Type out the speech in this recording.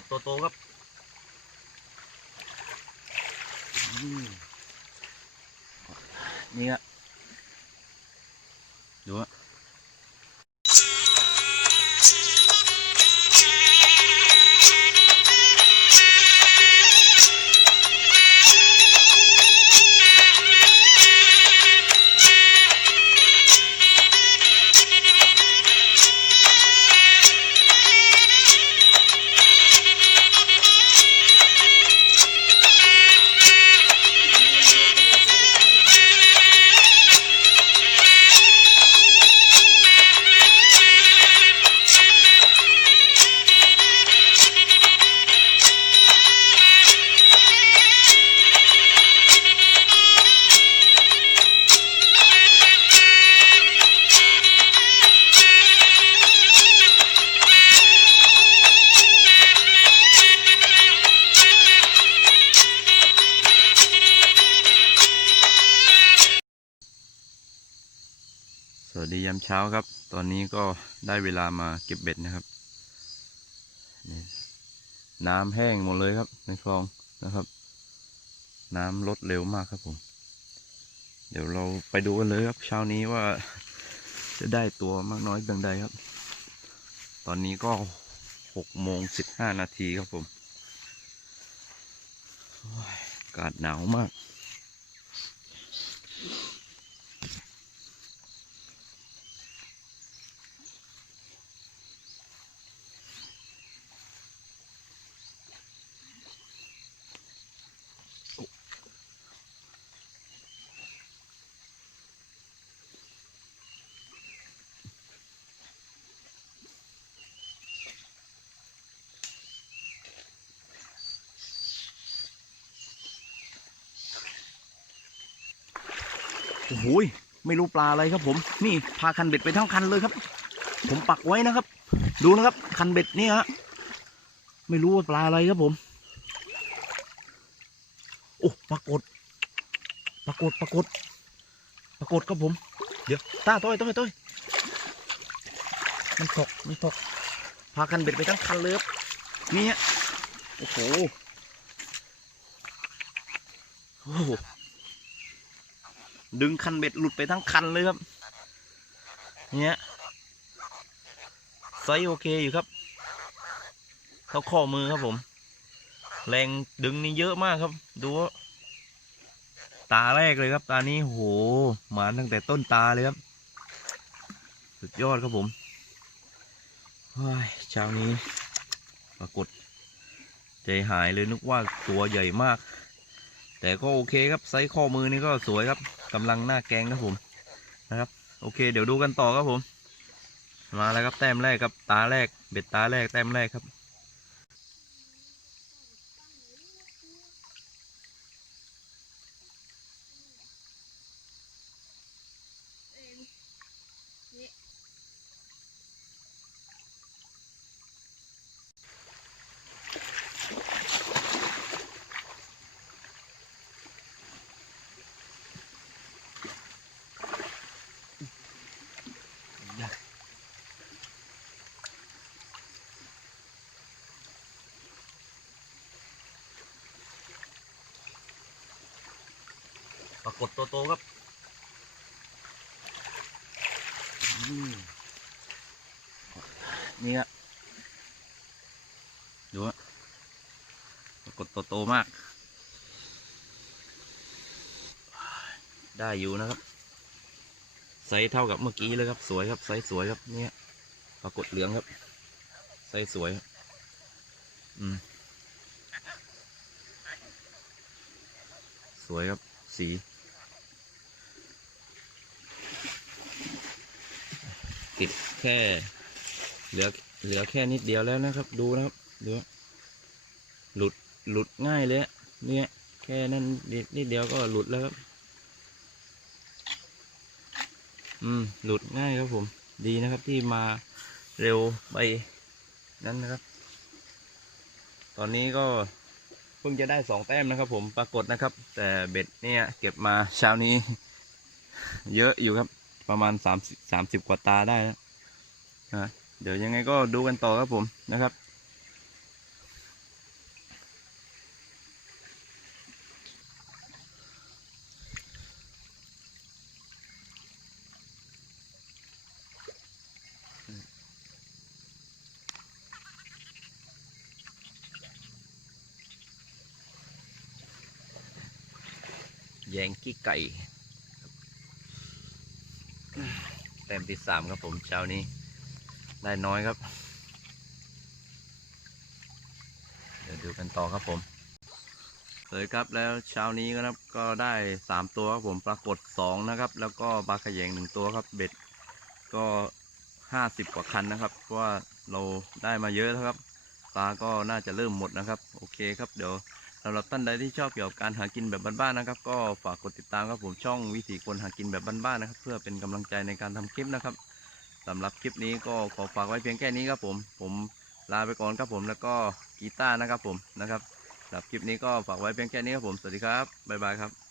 ดตัวโตครับนี่ฮะดูฮะ วัสดียามเช้าครับ ตอนนี้ก็ได้เวลามาเก็บเบ็ดนะครับ น้ำแห้งหมดเลยครับ ในคลองนะครับ น้ำลดเร็วมากครับผม เดี๋ยวเราไปดูกันเลยครับเช้านี้ว่าจะได้ตัวมากน้อยเพียงใดครับ ตอนนี้ก็หกโมงสิบห้านาทีครับผมอากาศหนาวมาก โอ้โหยไม่รู้ปลาอะไรครับ ผมนี่พาคันเบ็ดไปทั้งคันเลยครับ ผมปักไว้นะครับ ดูนะครับ คันเบ็ดนี่ฮะไม่รู้ว่าปลาอะไรครับผมโอ้ปรากฏปรากฏปรากฏปรากฏครับผม เดี๋ยวตาต้อยต้อยต้อยมันตกมันตกพาคันเบ็ดไปทั้งคันเลยครับนี่ฮะโอ้โหโอ้โห ดึงคันเบ็ดหลุดไปทั้งคันเลยครับเนี่ยไซส์โอเคอยู่ครับเท่าข้อมือครับผม แรงดึงนี่เยอะมากครับ ดูว่าตาแรกเลยครับ ตานี้โหหมานตั้งแต่ต้นตาเลยครับ สุดยอดครับผมเฮ้ยเช้านี้ปรากฏใจหายเลยนึกว่าตัวใหญ่มาก แต่ก็โอเคครับไซส์ข้อมือนี่ก็สวยครับกำลังหน้าแกงครับผมนะครับ โอเค เดี๋ยวดูกันต่อครับผม มาแล้วครับแต้มแรกครับตาแรกเบ็ดตาแรกแต้มแรกครับ ปรากฏตัวโตครับนี่ฮะดูฮะปรากฏตัวโตมาก ได้อยู่นะครับไซส์เท่ากับเมื่อกี้เลยครับ สวยครับไซส์สวยครับเนี่ยปรากฏเหลืองครับไซส์สวยครับอืมสวยครับสี ติดแค่ เหลือเหลือแค่นิดเดียวแล้วนะครับ ดูนะครับดูฮะหลุดหลุดง่ายเลยเนี่ยแค่นั้นนิดนิดเดียวก็หลุดแล้วครับ อืม หลุดง่ายครับผม ดีนะครับที่มาเร็วไปนั้นนะครับ ตอนนี้ก็เพิ่งจะได้สองแต้มนะครับผมปรากฏนะครับ แต่เบ็ดเนี่ย เก็บมาเช้านี้ เยอะอยู่ครับ ประมาณสามสิบกว่าตาได้แล้วนะเดี๋ยวยังไงก็ดูกันต่อครับผมนะครับ แยงกี้ไก่ แต้มที่สามครับผมเช้านี้ ได้น้อยครับ เดี๋ยวดูกันต่อครับผมเลยครับแล้วเช้านี้ครับก็ได้สามตัวครับผมปรากฏสองนะครับ แล้วก็ปลาขยงหนึ่งตัวครับเบ็ดก็ห้าสิบกว่าคันนะครับเพราะว่าเราได้มาเยอะแล้วครับปลาก็น่าจะเริ่มหมดนะครับ โอเคครับเดี๋ยวำหรับท่านใดที่ชอบเกี่ยวกับการหากินแบบบ้านๆนะครับ ก็ฝากกดติดตามครับผมช่องวิถีคนหากินแบบบ้านๆนะครับ เพื่อเป็นกำลังใจในการทำคลิปนะครับสำหรับคลิปนี้ก็ขอฝากไว้เพียงแค่นี้ครับผม ผมลาไปก่อนครับผมแล้วก็กีตาร์นะครับผมนะครับสำหรับคลิปนี้ก็ฝากไว้เพียงแค่นี้ครับผมสวัสดีครับบ๊ายบายครับ